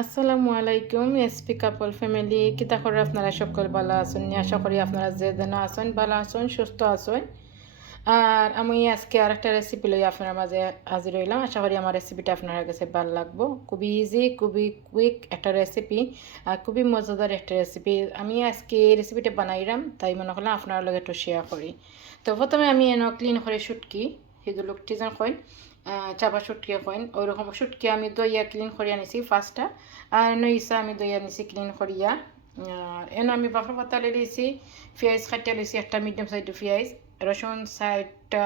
আসসালামু আলাইকুম এসপি কাপল ফ্যামিলি কিতা করে আপনারা সকল ভালো আছেন? আশা করি আপনারা যে যেন আছেন, ভালো আছেন, সুস্থ আছেন। আর আমি আজকে আরেকটা রেসিপি লই আপনার মাঝে হাজির হইলাম। আশা করি আমার রেসিপিটা আপনার কাছে ভালো লাগবো। খুবই ইজি খুবই কুইক একটা রেসিপি আর খুবই মজাদার একটা রেসিপি আমি আজকে এই রেসিপিটা বানাইলাম তাই মনে করলাম আপনার লগে একটু শেয়ার করি। তো প্রথমে আমি এনে ক্লিন করে শুটকি, সেগুলো যেন কই চাপা শুটকি কইন। ওইরকম শুটকি আমি দইয়া ক্লিন করিয়া নিছি ফার্স্টটা আর নইসা আমি দইয়া নিছি ক্লিন করিয়া। এন আমি বাফা পাতা লইছি পেঁয়াজ কাটিয়া লইছি একটা মিডিয়াম সাইজের পেঁয়াজ রসুন সাইডটা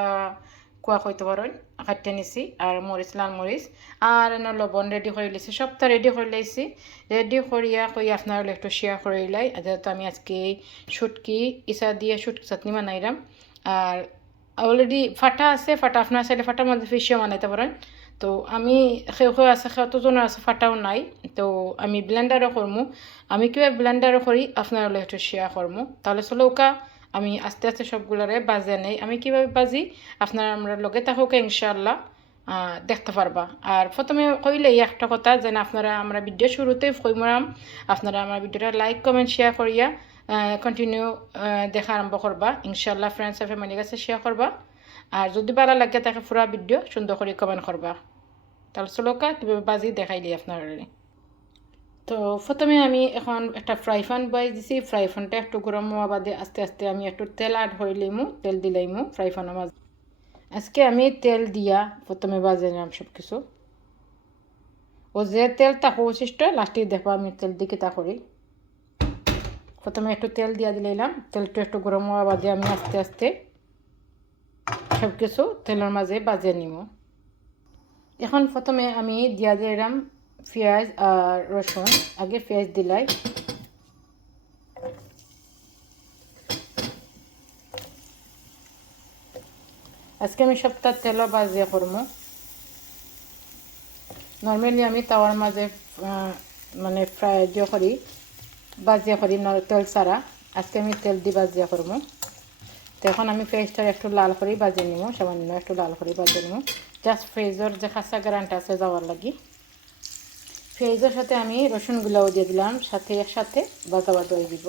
কুয়া কইতে পারেন কাটিয়ে নিছি আর মরিচ লাল মরিচ আর এনে লবণ রেডি করে লিছি, সবটা রেডি করে লাইছি রেডি করিয়া কই আপনার একটু শেয়ার করে লাই যেহেতু আমি আজকে শুটকি ইসা দিয়ে শুটকি চাটনি বানাইলাম আর অলরেডি ফাটা আছে, ফাটা আপনার চাইলে ফাটার মধ্যে ফিশিও বানাইতে পারেন তো আমি সেও সেও আছে কতজনের আছে, ফাটাও নাই। তো আমি ব্লেন্ডারও করমু আমি কীভাবে ব্লেন্ডারও করি আপনার একটু শেয়ার করমু তাহলে চলৌকা আমি আস্তে আস্তে সবগুলোরে বাজে নেই। আমি কীভাবে বাজি আপনার আমরা লগে থাকুকে ইনশাল্লাহ দেখতে পারবা আর প্রথমে কইলে একটা কথা, যেন আপনারা আমরা ভিডিও শুরুতে কইমরাম আপনারা আমার ভিডিওটা লাইক কমেন্ট শেয়ার করিয়া কন্টিনিউ দেখা আরম্ভ করবা ইনশাল্লাহ ফ্রেন্ডস আর ফ্যামিলির কাছে শেয়ার করবা আর যদি ভালো লাগে তাকে পুরা ভিডিও সুন্দর করে কমেন্ট করবা তাহলে চলোকা কীভাবে বাজি দেখাইলি আপনার তো প্রথমে আমি এখন একটা ফ্রাই প্যান বয়ে দিছি। ফ্রাই প্যানটা একটু গরম হওয়া বাদে আস্তে আস্তে আমি একটু তেল আড হইলিমু তেল দিলাইমু ফ্রাই প্যানের মাঝে আজকে আমি তেল দিয়া প্রথমে বাজে নিলাম সব কিছু ও যে তেল তাকে উচিষ্ট লাস্টে দেখব আমি তেল দিকে তা করি প্রথমে একটু তেল দিয়া দিলাম তেলটা একটু গরম হওয়া বাদে আমি আস্তে আস্তে সব কিছু তেলের মাঝে বাজে নিব। এখন প্রথমে আমি দিয়া দিলাম পেঁয়াজ আর রসুন। আগে পেঁয়াজ দিলাই। আজকে আমি সপ্তাহ তেলও বাজিয়ে করব। নর্মালি আমি তাওয়ার মাঝে মানে ফ্রাই দিয়ে করি। বাজিয়া করি তেল ছাড়া। আজকে আমি তেল দিয়ে বাজিয়া করব তো এখন আমি পেঁয়াজটা একটু লাল করে বাজিয়ে নিব সামান্য একটু লাল করে বাজিয়ে নিব জাস্ট ফ্রেজর যে খাসা গ্রানটা আছে যাওয়ার লাগি। পেঁয়াজের সাথে আমি রসুনগুলাও দিয়ে দিলাম, সাথে একসাথে বাজা বাজা দিব।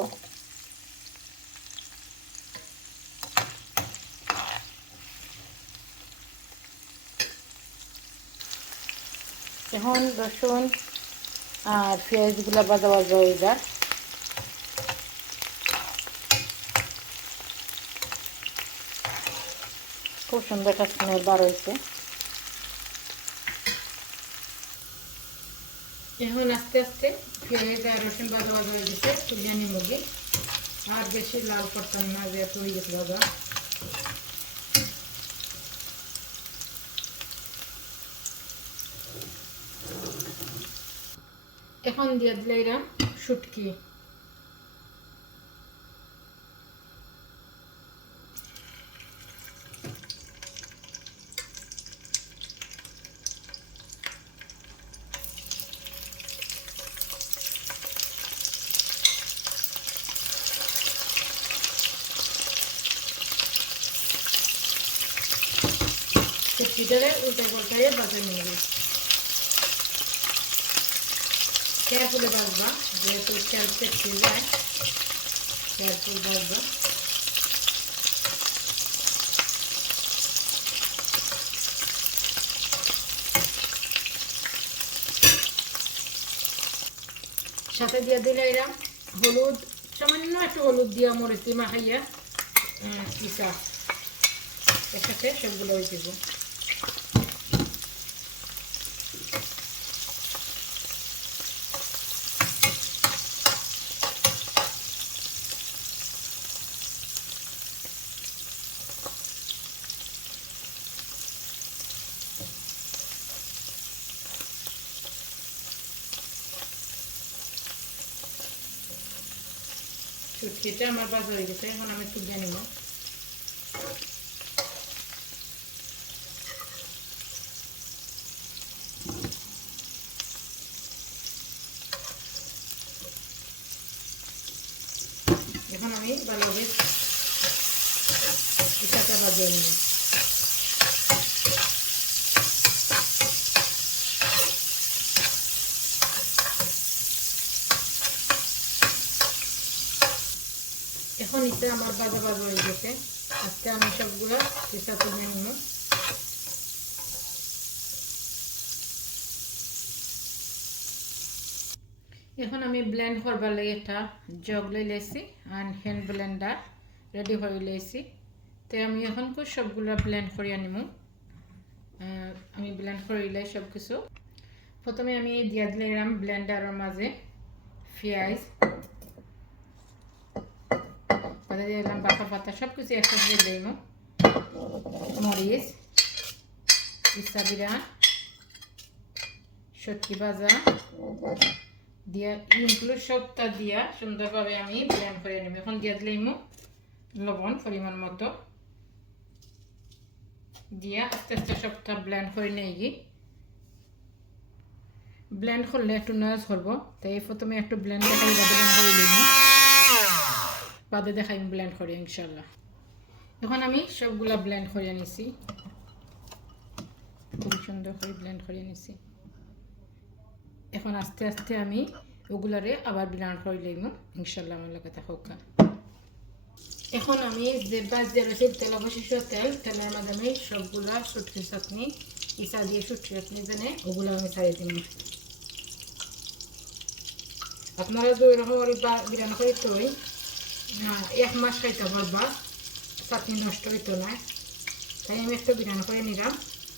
এখন রসুন আর পেঁয়াজগুলো বাজা বাজা হয়ে যায় খুব সুন্দর একটা স্মেল বার হয়েছে। এখন আস্তে আস্তে রসুন বাজা বাজা হয়ে গেছে তুলিয়ে নিব আর বেশি লাল করতাম না যে হয়ে গেছে বাজা এখন দিয়ে দিলে এরা শুটকি। যেহেতু যায় কেয়ারফুল সাথে দিয়ে দিলে এরা হলুদ, সামান্য একটু হলুদ দিয়া মরিচ দিয়ে মাখাইয়া পিসা একসাথে সবগুলো হয়ে দেবো চুটকিটা আমার বাজ হয়ে গেছে, এখন আমি তুলে নেব। এখন আমি ভালোভাবে পিঠাটা বাজিয়ে নিব। এখন আমার বাজা বাজা হয়ে গেছে। আজকে আমি সবগুলো পিঠা তুলে নিব। এখন আমি ব্লেন্ড করবার লাগে একটা জগ লই লেছি আর হ্যান্ড ব্লেন্ডার রেডি হয়ে লেছি। তো আমি এখন সবগুলো ব্লেন্ড করে আনিমু। আমি ব্লেন্ড করে লাই সব কিছু প্রথমে আমি দিয়া দিলাম ব্লেন্ডারের মাঝে পেঁয়াজ। দিয়ে দিলাম বাঁকা পাতা সব কিছু একসাথে দিয়ে দিলাম মরিচ, ইসাবিরা, সটকি ভাজা, দিয়া ইনক্লুড সবটা দিয়া সুন্দরভাবে আমি ব্লেন্ড করে নেব। এখন দিয়া দিলাম লবণ পরিমাণ মতো। দিয়া আস্তে আস্তে সবটা ব্লেন্ড করে নিয়ে ব্লেন্ড করলে একটু নয়েজ করব। তাই প্রথমে একটু ব্লেন্ড করে নিব বাদে দেখাই ব্লেন্ড করে ইনশাল্লাহ এখন আমি সবগুলা ব্লেন্ড করে নিছি। খুব সুন্দর করে ব্লেন্ড করে নিছি। এখন আস্তে আস্তে আমি ওগুলারে আবার ব্লেন্ড করে লইম ইনশাল্লাহ আমার লাগে থাকুক এখন আমি যে বাস দিয়ে রয়েছে, তেল অবশিষ্ট তেল, তেলের আমি সবগুলা সুটকি চাটনি ইসা দিয়ে সুটকি চাটনি জানে ওগুলো আমি ছাড়িয়ে দিন আপনারা যদি এরকম করে বিরান করে তৈ এক মাস খাইতে পারবা চাটনি নষ্ট হইতো না। তাই আমি একটা বিরান করে নিলাম।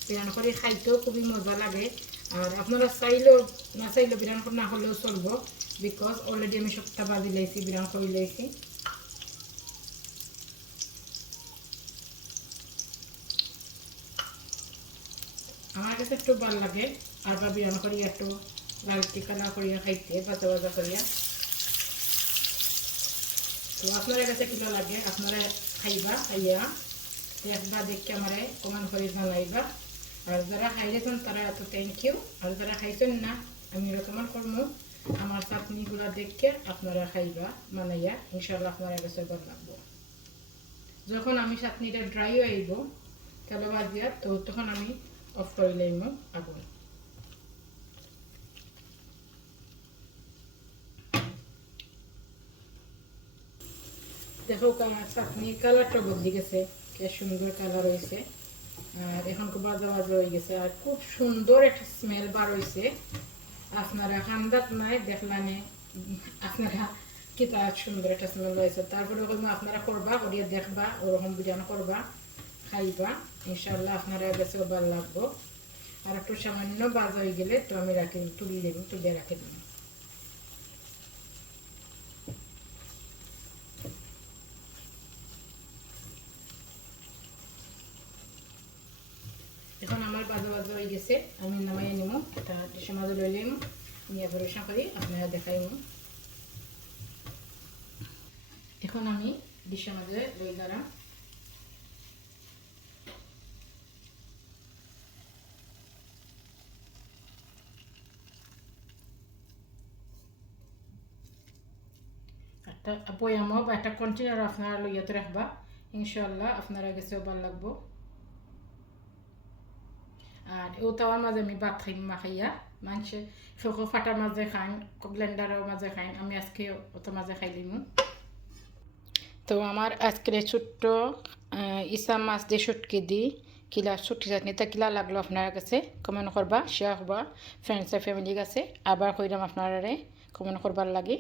বিরান করে খাইতেও খুবই মজা লাগে। আর আপনারা চাইলেও, না চাইলেও বিরান করে না হলেও চলবো বিকজ অলরেডি আমি সবটা বাজি লাইছি বিরান করে লাইছি। আমার কাছে একটু ভালো লাগে, আর বা বিরান করিয়া একটু লালটি কালা করিয়া খাইতে ভাজা ভাজা করিয়া। তো আপনার কাছে কিলো লাগে? আপনারা খাইবা, খাইয়া, দেখবা, দেখে আমার কমান করে জানাইবা। আর যারা খাইলেছেন তারা এত থ্যাংক ইউ আর যারা খাইছেন না, আমি রেকমেন্ড করব আমার চাটনিগুলো দেখে আপনারা খাইবা মানাইয়া ইনশাল্লাহ আপনার কাছে ভালো লাগবো যখন আমি চাটনিটা ড্রাই আইব তেলে ভাজিয়া তো তখন আমি অফ করে লইম আগুন। দেখো, আমার চাটনির কালারটা বদলে গেছে। কে সুন্দর কালার হয়েছে। আর এখন খুব বাজা বাজা হয়ে গেছে। আর খুব সুন্দর একটা স্মেল বার হয়েছে। আপনারা খান্দাত নাই দেখলানে আপনারা কি তার সুন্দর একটা স্মেল হয়েছে। তারপরে ওরকম আপনারা করবা, করিয়া দেখবা, ওরকম বিরিয়ানি করবা, খাইবা। ইনশাল্লাহ আপনারা কাছে ভালো লাগবো। আর একটু সামান্য বাজা হয়ে গেলে তো আমি রাখি, তুলি দেবো, তুলে রাখে। দেবো বাজা হয়ে গেছে। আমি নামাই নিব নিম, নিয়ে করি, আপনারা দেখাই এখন আমি ডিশের মাঝে লই দাঁড়াম একটা বয়ামও বা একটা কন্টেনার আপনারা রাখবা। ইনশাল্লাহ আপনারা গেছেও ভালো লাগবো। আর ও তাওয়ার মাঝে আমি খাই মাখাইয়া মানুষে ফোকো ফাটার মাঝে খান ব্লেন্ডারের মাঝে খাই আমি আজকে অত মাঝে খাইলিমু তো আমার আজকের ছোট্ট ইসা মাছ দিয়ে সুটকি দি, কিলা ছুটি চাটনিটা কিলা লাগল আপনার কাছে? কমেন্ট করবা শেয়ার করবা ফ্রেন্ডস আর ফ্যামিলির কাছে। আবার কইলাম আপনারা কমেন্ট করবার লাগে।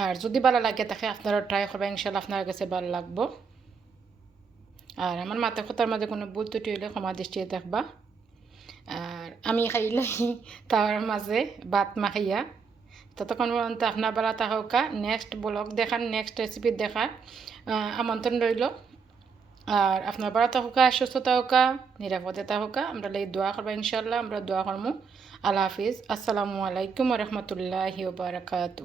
আর যদি ভালো লাগে তাকে আপনারা ট্রাই করবা ইনশাল্লাহ আপনার কাছে ভালো লাগবো। আর আমার মাথা কথার মাঝে কোনো ভুল ত্রুটি হইলে ক্ষমা দৃষ্টিতে দেখবা। আর আমি খাইলাই তার মাঝে ভাত মাখাইয়া ততক্ষণ পর্যন্ত আপনার বেলা থাকা নেক্সট ব্লগ দেখার নেক্সট রেসিপি দেখার আমন্ত্রণ রইল। আর আপনার বেলা থাকা সুস্থতা হোকা নিরাপদে থাকা আমরা লাই দোয়া করব ইনশাল্লাহ আমরা দোয়া করব আল্লাহ হাফিজ। আসসালামু আলাইকুম রহমতুল্লাহি বারাকাতু